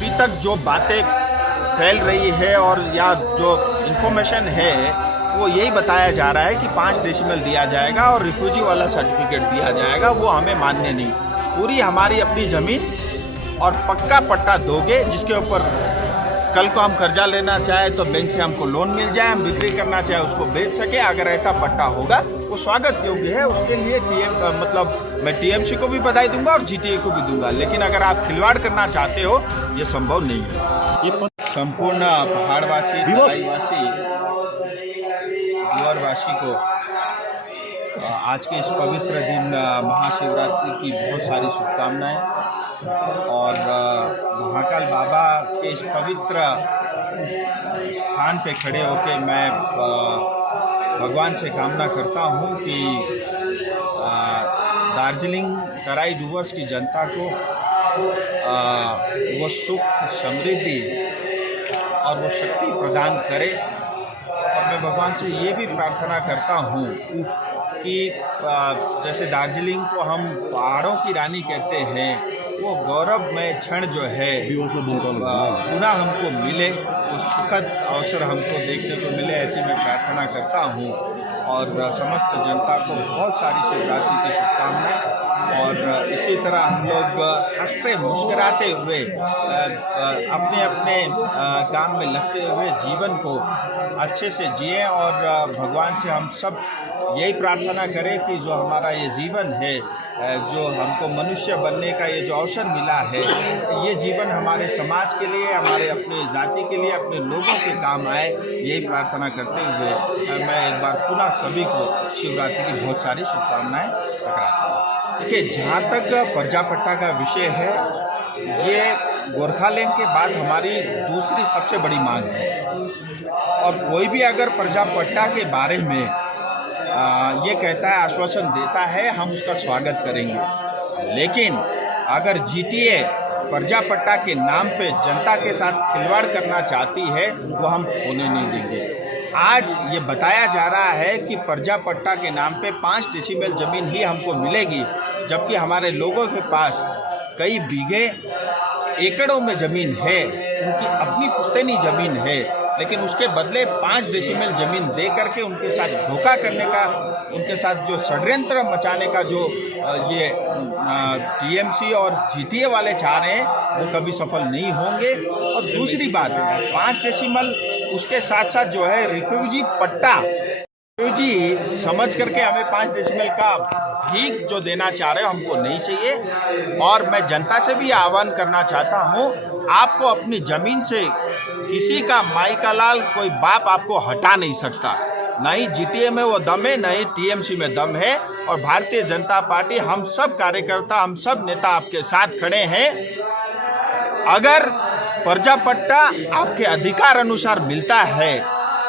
अभी तक जो बातें फैल रही है और या जो इन्फॉर्मेशन है वो यही बताया जा रहा है कि 5 डेसिमल दिया जाएगा और रिफ्यूजी वाला सर्टिफिकेट दिया जाएगा, वो हमें मान्य नहीं। पूरी हमारी अपनी ज़मीन और पक्का पट्टा दोगे जिसके ऊपर कल को हम कर्जा लेना चाहे तो बैंक से हमको लोन मिल जाए, हम बिक्री करना चाहे उसको बेच सके। अगर ऐसा पट्टा होगा वो स्वागत योग्य है। उसके लिए मैं टीएमसी को भी बधाई दूंगा और जीटीए को भी दूंगा। लेकिन अगर आप खिलवाड़ करना चाहते हो ये संभव नहीं है। ये संपूर्ण पहाड़वासी, तराईवासी, द्वारवासी को आज के इस पवित्र दिन महाशिवरात्रि की बहुत सारी शुभकामनाएं। और महाकाल बाबा के इस पवित्र स्थान पे खड़े होकर मैं भगवान से कामना करता हूँ कि दार्जिलिंग तराई डूवर्स की जनता को वो सुख, समृद्धि और वो शक्ति प्रदान करे। और मैं भगवान से ये भी प्रार्थना करता हूँ कि जैसे दार्जिलिंग को हम पहाड़ों की रानी कहते हैं, वो गौरवमय क्षण जो है पुनः हमको मिले, वो सुखद अवसर हमको देखने को मिले, ऐसी मैं प्रार्थना करता हूँ। और समस्त जनता को बहुत सारी शिवरात्रि की शुभकामनाएं। और इसी तरह हम लोग हंसते मुस्कुराते हुए अपने अपने काम में लगते हुए जीवन को अच्छे से जिएं। और भगवान से हम सब यही प्रार्थना करें कि जो हमारा ये जीवन है, जो हमको मनुष्य बनने का ये जो अवसर मिला है, ये जीवन हमारे समाज के लिए, हमारे अपने जाति के लिए, अपने लोगों के काम आए। यही प्रार्थना करते हुए मैं एक बार पुनः सभी को शिवरात्रि की बहुत सारी शुभकामनाएं टकराता हूँ। देखिए, जहाँ तक पर्जा पट्टा का विषय है, ये गोरखालैंड के बाद हमारी दूसरी सबसे बड़ी मांग है। और कोई भी अगर पर्जा पट्टा के बारे में ये कहता है, आश्वासन देता है, हम उसका स्वागत करेंगे। लेकिन अगर जीटीए पर्जा पट्टा के नाम पे जनता के साथ खिलवाड़ करना चाहती है, वो हम होने नहीं देंगे। आज ये बताया जा रहा है कि पर्जा पट्टा के नाम पे 5 डेसिमल ज़मीन ही हमको मिलेगी, जबकि हमारे लोगों के पास कई बीघे एकड़ों में ज़मीन है, उनकी अपनी पुश्तैनी ज़मीन है। लेकिन उसके बदले 5 डेसिमल ज़मीन दे करके उनके साथ धोखा करने का, उनके साथ जो षड्यंत्र मचाने का जो ये टीएमसी और जीटीए वाले चाह रहे हैं, वो कभी सफल नहीं होंगे। और दूसरी बात, 5 डेसिमल उसके साथ साथ जो है रिफ्यूजी पट्टा, रिफ्यूजी समझ करके हमें 5 डेसिमल का भीख जो देना चाह रहे हो, हमको नहीं चाहिए। और मैं जनता से भी आह्वान करना चाहता हूँ, आपको अपनी ज़मीन से किसी का माई का लाल, कोई बाप आपको हटा नहीं सकता। न ही जीटीए में वो दम है, न ही टीएमसी में दम है। और भारतीय जनता पार्टी, हम सब कार्यकर्ता, हम सब नेता आपके साथ खड़े हैं। अगर पर्जा पट्टा आपके अधिकार अनुसार मिलता है,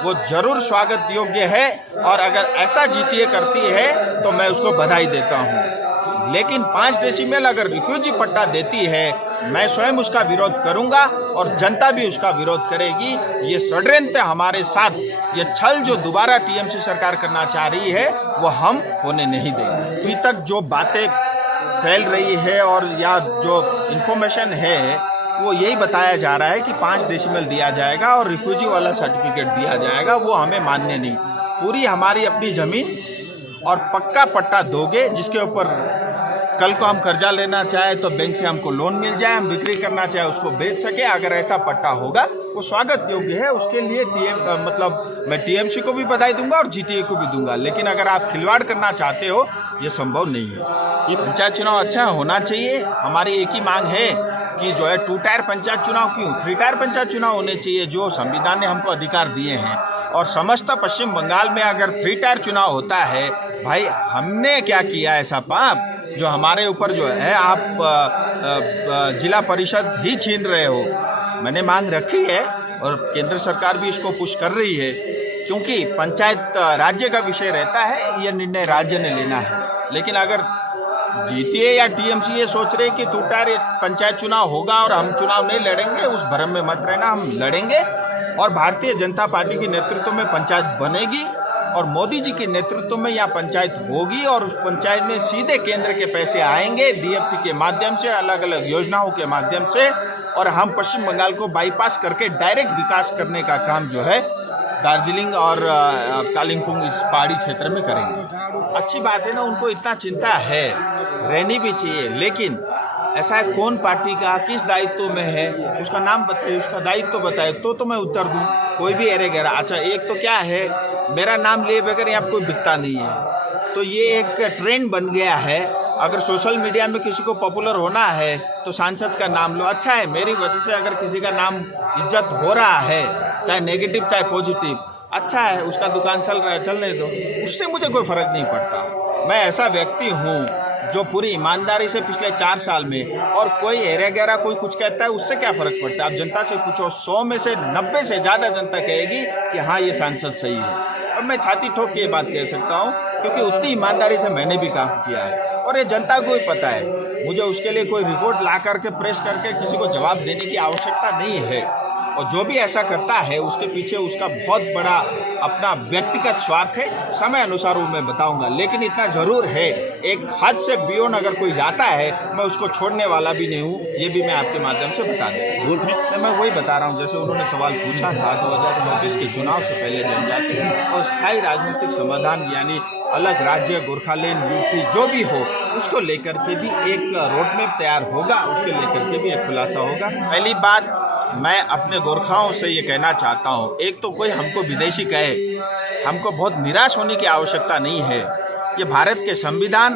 वो जरूर स्वागत योग्य है। और अगर ऐसा जीटीए करती है तो मैं उसको बधाई देता हूँ। लेकिन 5 डेसिमल अगर रिफ्यूजी पट्टा देती है, मैं स्वयं उसका विरोध करूंगा और जनता भी उसका विरोध करेगी। ये षड्यंत्र हमारे साथ, ये छल जो दोबारा टीएमसी सरकार करना चाह रही है, वो हम होने नहीं देंगे। अभी तक जो बातें फैल रही है और या जो इन्फॉर्मेशन है, वो यही बताया जा रहा है कि 5 डेसिमल दिया जाएगा और रिफ्यूजी वाला सर्टिफिकेट दिया जाएगा, वो हमें मान्य नहीं। पूरी हमारी अपनी ज़मीन और पक्का पट्टा दोगे जिसके ऊपर कल को हम कर्जा लेना चाहे तो बैंक से हमको लोन मिल जाए, हम बिक्री करना चाहे उसको बेच सके। अगर ऐसा पट्टा होगा वो स्वागत योग्य है। उसके लिए मैं टीएमसी को भी बधाई दूंगा और जीटीए को भी दूंगा। लेकिन अगर आप खिलवाड़ करना चाहते हो, ये संभव नहीं है। ये पंचायत चुनाव अच्छा होना चाहिए। हमारी एक ही मांग है कि जो है 2 टायर पंचायत चुनाव क्यों, 3 टायर पंचायत चुनाव होने चाहिए, जो संविधान ने हमको अधिकार दिए हैं। और समस्त पश्चिम बंगाल में अगर 3 टायर चुनाव होता है, भाई हमने क्या किया ऐसा पाप जो हमारे ऊपर जो है आप जिला परिषद ही छीन रहे हो। मैंने मांग रखी है और केंद्र सरकार भी इसको पुश कर रही है, क्योंकि पंचायत राज्य का विषय रहता है, ये निर्णय राज्य ने लेना है। लेकिन अगर जीटीए या टीएमसी ये सोच रहे कि 2 टायर पंचायत चुनाव होगा और हम चुनाव नहीं लड़ेंगे, उस भ्रम में मत रहना, हम लड़ेंगे। और भारतीय जनता पार्टी के नेतृत्व में पंचायत बनेगी और मोदी जी के नेतृत्व में यहाँ पंचायत होगी। और उस पंचायत में सीधे केंद्र के पैसे आएंगे, डीएफटी के माध्यम से, अलग अलग योजनाओं के माध्यम से। और हम पश्चिम बंगाल को बाईपास करके डायरेक्ट विकास करने का काम जो है दार्जिलिंग और कालिम्पोंग इस पहाड़ी क्षेत्र में करेंगे। अच्छी बात है ना, उनको इतना चिंता है, रहनी भी चाहिए, लेकिन ऐसा है कौन पार्टी का किस दायित्व में है उसका नाम बताइए, उसका दायित्व बताए तो मैं उत्तर दूं। कोई भी एरे गहरा। अच्छा, एक तो क्या है, मेरा नाम लिए बगैर यहाँ कोई बिकता नहीं है, तो ये एक ट्रेंड बन गया है। अगर सोशल मीडिया में किसी को पॉपुलर होना है तो सांसद का नाम लो। अच्छा है, मेरी वजह से अगर किसी का नाम इज्जत हो रहा है, चाहे नेगेटिव चाहे पॉजिटिव, अच्छा है, उसका दुकान चल रहा है, चलने दो, उससे मुझे कोई फर्क नहीं पड़ता। मैं ऐसा व्यक्ति हूँ जो पूरी ईमानदारी से पिछले 4 साल में, और कोई एरा गहरा कोई कुछ कहता है उससे क्या फर्क पड़ता है। आप जनता से पूछो, 100 में से 90 से ज़्यादा जनता कहेगी कि हाँ ये सांसद सही है। और मैं छाती ठोक के ये बात कह सकता हूँ क्योंकि उतनी ईमानदारी से मैंने भी काम किया है और ये जनता को ही पता है। मुझे उसके लिए कोई रिपोर्ट ला करके प्रेस करके किसी को जवाब देने की आवश्यकता नहीं है। और जो भी ऐसा करता है उसके पीछे उसका बहुत बड़ा अपना व्यक्तिगत स्वार्थ है। समय अनुसार वो मैं बताऊंगा, लेकिन इतना ज़रूर है, एक हद से बियॉन्ड अगर कोई जाता है मैं उसको छोड़ने वाला भी नहीं हूँ, ये भी मैं आपके माध्यम से बता दूँ। मैं वही बता रहा हूँ जैसे उन्होंने सवाल पूछा था 2024 के चुनाव से पहले जनजाति और स्थायी राजनीतिक समाधान, यानी अलग राज्य, गोरखालैंड, यूटी जो भी हो, उसको लेकर के भी एक रोडमैप तैयार होगा, उसके लेकर के भी एक खुलासा होगा। पहली बात मैं अपने गोरखाओं से ये कहना चाहता हूँ, एक तो कोई हमको विदेशी कहे, हमको बहुत निराश होने की आवश्यकता नहीं है। ये भारत के संविधान,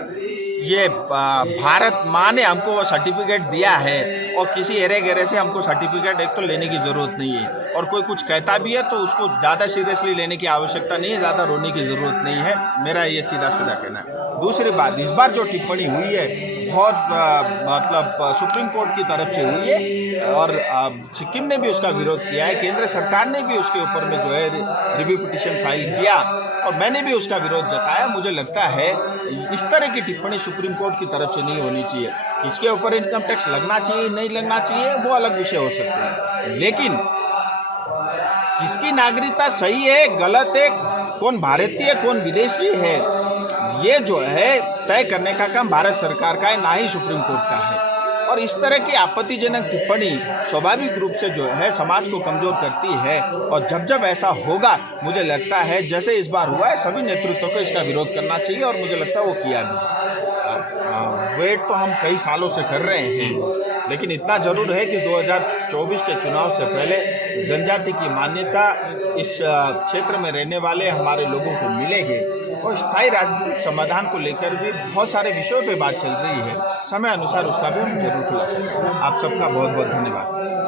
ये भारत माँ ने हमको वो सर्टिफिकेट दिया है और किसी एरे गहरे से हमको सर्टिफिकेट एक तो लेने की ज़रूरत नहीं है। और कोई कुछ कहता भी है तो उसको ज़्यादा सीरियसली लेने की आवश्यकता नहीं है, ज़्यादा रोने की ज़रूरत नहीं है, मेरा ये सीधा सीधा कहना है। दूसरी बात, इस बार जो टिप्पणी हुई है बहुत मतलब सुप्रीम कोर्ट की तरफ से हुई है और सिक्किम ने भी उसका विरोध किया है, केंद्र सरकार ने भी उसके ऊपर में जो है रिव्यू पिटीशन फाइल किया और मैंने भी उसका विरोध जताया। मुझे लगता है इस तरह की टिप्पणी सुप्रीम कोर्ट की तरफ से नहीं होनी चाहिए। किसके ऊपर इनकम टैक्स लगना चाहिए नहीं लगना चाहिए वो अलग विषय हो सकता है, लेकिन किसकी नागरिकता सही है गलत है, कौन भारतीय कौन विदेशी है, ये जो है तय करने का काम भारत सरकार का है, ना ही सुप्रीम कोर्ट का है। और इस तरह की आपत्तिजनक टिप्पणी स्वाभाविक रूप से जो है समाज को कमज़ोर करती है और जब जब ऐसा होगा मुझे लगता है जैसे इस बार हुआ है सभी नेतृत्व को इसका विरोध करना चाहिए और मुझे लगता है वो किया भी। वेट तो हम कई सालों से कर रहे हैं, लेकिन इतना ज़रूर है कि 2024 के चुनाव से पहले जनजाति की मान्यता इस क्षेत्र में रहने वाले हमारे लोगों को मिलेगी और स्थायी राजनीतिक समाधान को लेकर भी बहुत सारे विषयों पे बात चल रही है। समय अनुसार उसका भी हम जरूर खुलासा करेंगे। आप सबका बहुत बहुत धन्यवाद।